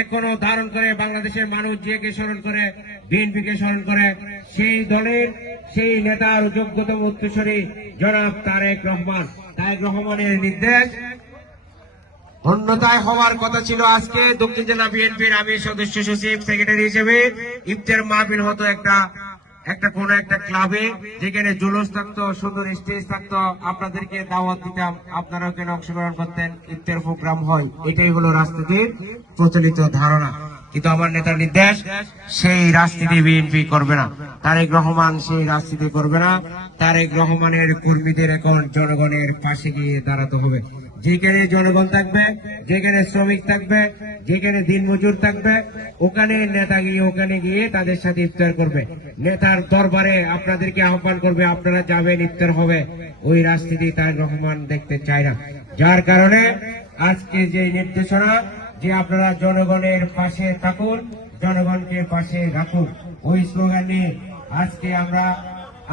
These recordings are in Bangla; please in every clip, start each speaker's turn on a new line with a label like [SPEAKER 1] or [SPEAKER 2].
[SPEAKER 1] এখনও ধারণ করে বাংলাদেশের মানুষ জিয়াকে স্মরণ করে, বিএনপিকে স্মরণ করে, সেই দলের সেই নেতার যোগ্যতম উত্তরসরী জনাব তারেক রহমান। তারেক রহমানের নির্দেশ অন্যতায় হওয়ার কথা ছিল আজকে দক্ষিণ জেলা বিএনপির আমি সদস্য সচিব সেক্রেটারি হিসেবে ইফতার মাহফিল হতো একটা একটা কোন একটা ক্লাবে যেখানে জুলুস থাকতো, সুন্দর স্টেজ থাকতো, আপনাদেরকে দাওয়াত দিতাম আপনারা ওখানে অংশগ্রহণ করতেন, ইফতার প্রোগ্রাম হয়, এটাই হলো রাজনীতির প্রচলিত ধারণা। কিন্তু আমার নেতার নির্দেশ, সেই রাজনীতি বিএনপি করবে না। তারেক রহমান সেই রাজনীতি করবে না। তারেক রহমানের কর্মীদের এখন জনগণের পাশে গিয়ে দাঁড়াতে হবে। যেখানে জনগণ থাকবে, যেখানে শ্রমিক থাকবে, যেখানে দিনমজুর থাকবে, ওখানে নেতা গিয়ে ওখানে গিয়ে তাদের সাথে ইফতার করবে। নেতার দরবারে আপনাদেরকে আহ্বান করবে, আপনারা যাবেন, ইফতার হবে। ওই রাজনীতি তার রহমান দেখতে চায় না। যার কারণে আজকে যে নির্দেশনা, যে আপনারা জনগণের পাশে থাকুন, জনগণকে পাশে রাখুন। ওই স্লোগান নিয়ে আজকে আমরা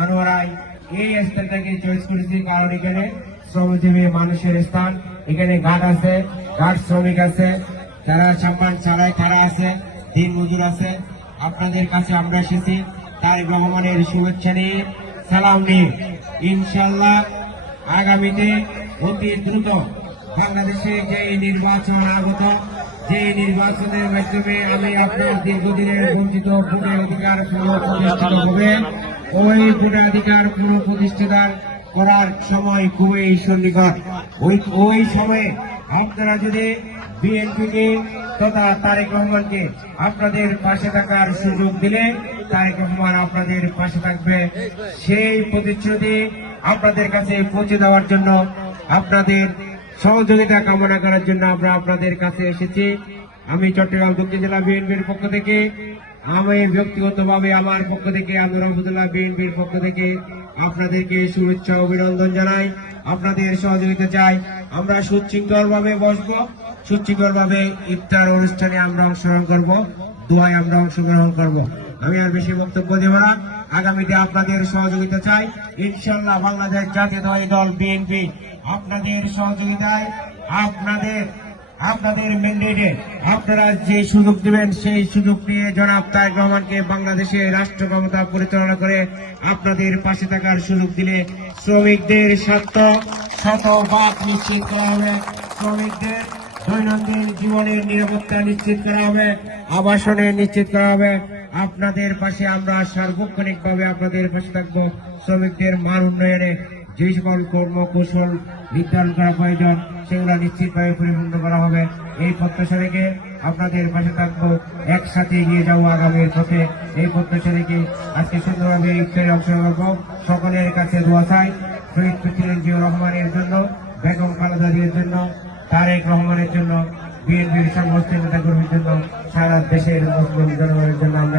[SPEAKER 1] আনোয়ারাই এই স্থানটাকে চয়েস করেছি, কারণ এখানে শ্রমজীবী মানুষের স্থান। এখানে ঘাট আছে, ঘাট শ্রমিক আছে, যারা সাম্মান চালায় তারা আছে, দিন মজুর আছে। আপনাদের কাছে আমরা এসেছি, তারেক রহমানের শুভেচ্ছা নিয়ে সালাম নিয়ে। ইনশাল্লাহ আগামীতে অতি দ্রুত বাংলাদেশে যে নির্বাচন আগত, যে নির্বাচনের মাধ্যমে আমি আপনার দীর্ঘদিনের বঞ্চিত ভোটের অধিকার পুনঃপ্রতিষ্ঠিত হবে। ওই ভোটের অধিকার পুনঃপ্রতিষ্ঠিতার করার সময় খুবই সন্নিকট। ওই ওই সময়ে আপনারা যদি বিএনপিকে তথা তারেক রহমানকে আপনাদের পাশে থাকার সুযোগ দিলে, তারেক রহমান আপনাদের পাশে থাকবে। সেই প্রতিশ্রুতি আপনাদের কাছে পৌঁছে দেওয়ার জন্য, আপনাদের সহযোগিতা কামনা করার জন্য আমরা আপনাদের কাছে এসেছি। আমি চট্টগ্রাম দক্ষিণ জেলা বিএনপির পক্ষ থেকে, আমি ব্যক্তিগতভাবে আমার পক্ষ থেকে, আমি রহমতুল্লাহ বিএনপির পক্ষ থেকে আপনাদেরকে শুভেচ্ছা অভিনন্দন জানাই। আপনাদের সহযোগিতা চাই। আমরা সুশৃঙ্খল ভাবে বসবো। সুশৃঙ্খল ভাবে ইফতার অনুষ্ঠানে আমরা অংশগ্রহণ করব। দোয়ায় আমরা অংশগ্রহণ করব। আমি আর বেশি বক্তব্য দেব না। আগামীতে আপনাদের সহযোগিতা চাই। ইনশাল্লাহ বাংলাদেশ জাতীয়তাবাদী দল, বিএনপি, আপনাদের সহযোগিতায় আপনাদের আপনাদের ম্যান্ডেটে আপনারা যে সুযোগ দিবেন, সেই সুযোগ নিয়ে জনাব তারেক রহমানকে বাংলাদেশে রাষ্ট্র ক্ষমতা পরিচালনা করে আপনাদের পাশে থাকার সুযোগ দিলে শ্রমিকদের স্বার্থ শতভাগ নিশ্চিত করা হবে। শ্রমিকদের দৈনন্দিন জীবনের নিরাপত্তা নিশ্চিত করা হবে, আবাসনে নিশ্চিত করা হবে। আপনাদের পাশে আমরা সার্বক্ষণিকভাবে আপনাদের পাশে থাকব। শ্রমিকদের মান উন্নয়নে যে সকল কর্মকৌশল নির্ধারণ করা প্রয়োজন সেগুলো নিশ্চিতভাবে পরিপূর্ণ করা হবে। এই প্রত্যাশা রেখে আপনাদের পাশে থাকব, একসাথে এগিয়ে যাব আগামীর পথে। এই প্রত্যাশা রেখে আজকে সুন্দরভাবে ইফতারে অংশগ্রহণ করব। সকলের কাছে দোয়া চাই, শহীদ প্রেসিডেন্ট রহমানের জন্য, বেগম খালেদা জিয়ার জন্য, তারেক রহমানের জন্য, বিএনপির সমস্ত নেতা কর্মীর জন্য, সারা দেশের মুসলিম জনগণের জন্য আমরা